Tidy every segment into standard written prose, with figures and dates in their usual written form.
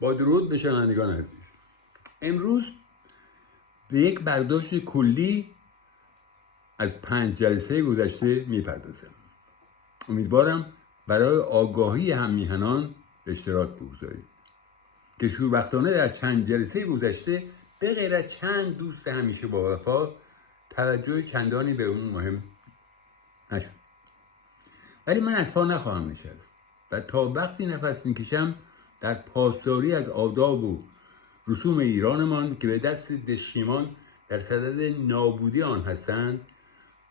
با درود به شنوندگان عزیز، امروز به یک برداشت کلی از 5 جلسه گذشته میپردازم. امیدوارم برای آگاهی هم میهنان به اشتراک بگذارید که شوربختانه در چند جلسه گذشته به غیر از چند دوست همیشه با وفا توجه چندانی به اون مهم نشد. ولی من از پا نخواهم نشست و تا وقتی نفس میکشم در پاسداری از آداب و رسوم ایرانمان که به دست دشمنان در صدد نابودی آن هستند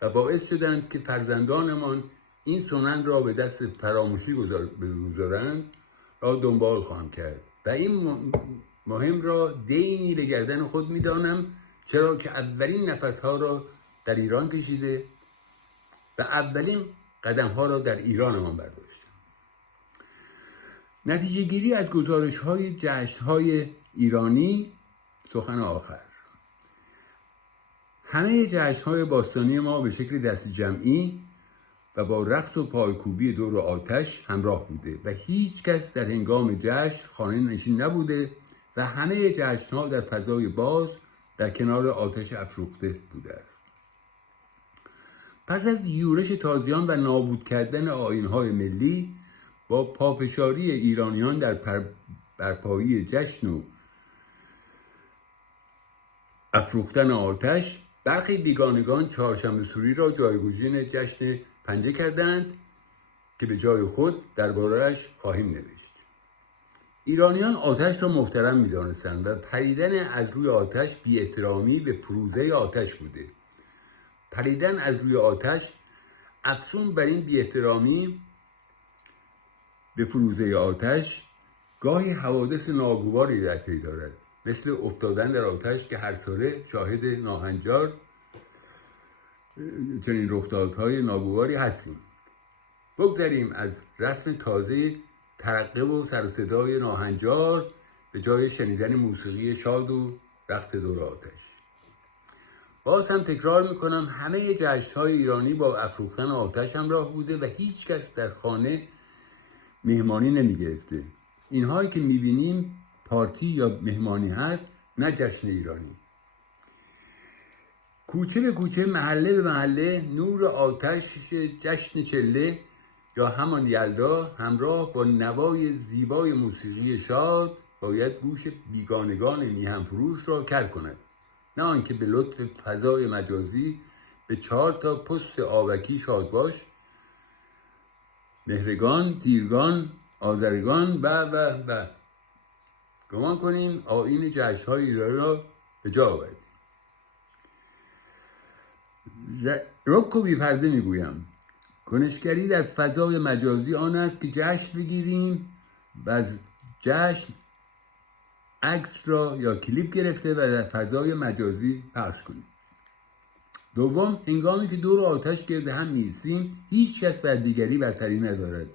و باعث شدند که فرزندانمان این سنن را به دست فراموشی بگذارند را دنبال خواهم کرد و این مهم را دینی به گردن خود میدانم، چرا که اولین نفسها را در ایران کشیده و اولین قدمها را در ایرانمان برداشتم. نتیجه گیری از گزارش های جشن های ایرانی، سخن آخر. همه جشن های باستانی ما به شکل دست جمعی و با رقص و پایکوبی دور آتش همراه بوده و هیچ کس در هنگام جشن خانه نشین نبوده و همه جشن ها در فضای باز در کنار آتش افروخته بوده است. پس از یورش تازیان و نابود کردن آیین‌های ملی با پافشاری ایرانیان در برپایی جشن و افروختن آتش، برخی بیگانگان چهارشنبه سوری را جایگزین جشن پنجه کردند که به جای خود درباره‌اش خواهیم نوشت. ایرانیان آتش را محترم می‌دانستند و پریدن از روی آتش بی احترامی به فروزه آتش بوده. پریدن از روی آتش افزون بر این بی احترامی به فروزه آتش گاهی حوادث ناگواری در پی دارد، مثل افتادن در آتش که هر ساله شاهد ناهنجار چنین رخدادهای ناگواری هستیم. بگذریم از رسم تازه ترقه و سر و صدای ناهنجار به جای شنیدن موسیقی شاد و رقص دور آتش. باز هم تکرار میکنم، همه جشن‌های ایرانی با افروختن آتش همراه بوده و هیچ کس در خانه مهمانی نمیگرفته. اینهایی که میبینیم پارتی یا مهمانی هست، نه جشن ایرانی. کوچه به کوچه، محله به محله، نور آتش جشن چله یا همان یلدا همراه با نوای زیبای موسیقی شاد باید گوش بیگانگان میهم فروش را کر کند، نه آنکه به لطف فضای مجازی به 4 تا پست آوکی شاد باش، مهرگان، تیرگان، آذرگان و گمان کنیم آیین جشن‌های ایرانی را به جا آوردیم. رک و بی‌پرده میگویم، کنشگری در فضای مجازی آن است که جشن بگیریم و از جشن عکس را یا کلیپ گرفته و در فضای مجازی پخش کنیم. دوم، هنگامی که دور آتش گرد هم می‌ایستیم، هیچ کس بر دیگری برتری ندارد.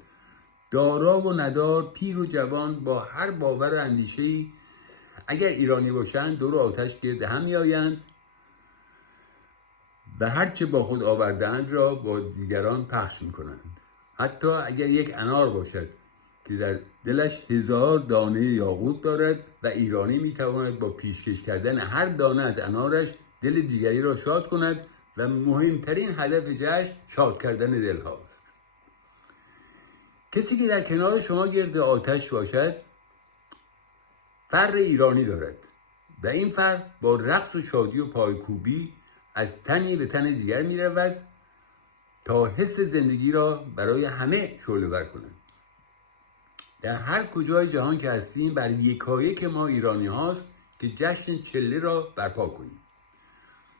دارا و ندار، پیر و جوان، با هر باور و اندیشه‌ای اگر ایرانی باشند دور آتش گرد هم می‌آیند و هرچه با خود آوردند را با دیگران پخش می‌کنند. حتی اگر یک انار باشد که در دلش 1000 دانه یاقوت دارد و ایرانی می‌تواند با پیشکش کردن هر دانه از انارش دل دیگری را شاد کند و مهمترین هدف جشن شاد کردن دل هاست. کسی که در کنار شما گرد آتش باشد فر ایرانی دارد و این فر با رقص و شادی و پایکوبی از تنی به تن دیگر می رود تا حس زندگی را برای همه شعله‌ور کند. در هر کجای جهان که هستیم بر یکایک ما ایرانی هاست که جشن چله را برپا کنیم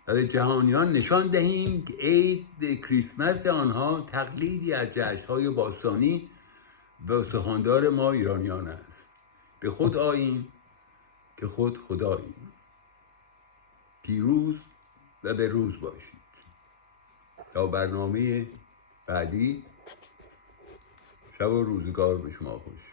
و به جهانیان نشان دهیم که عید کریسمس آنها تقلیدی از جشن‌های باستانی و استخواندار ما ایرانیان است. به خود آییم که خود خداییم. پیروز و به روز باشید. تا برنامه بعدی، شب و روزگار به شما خوش.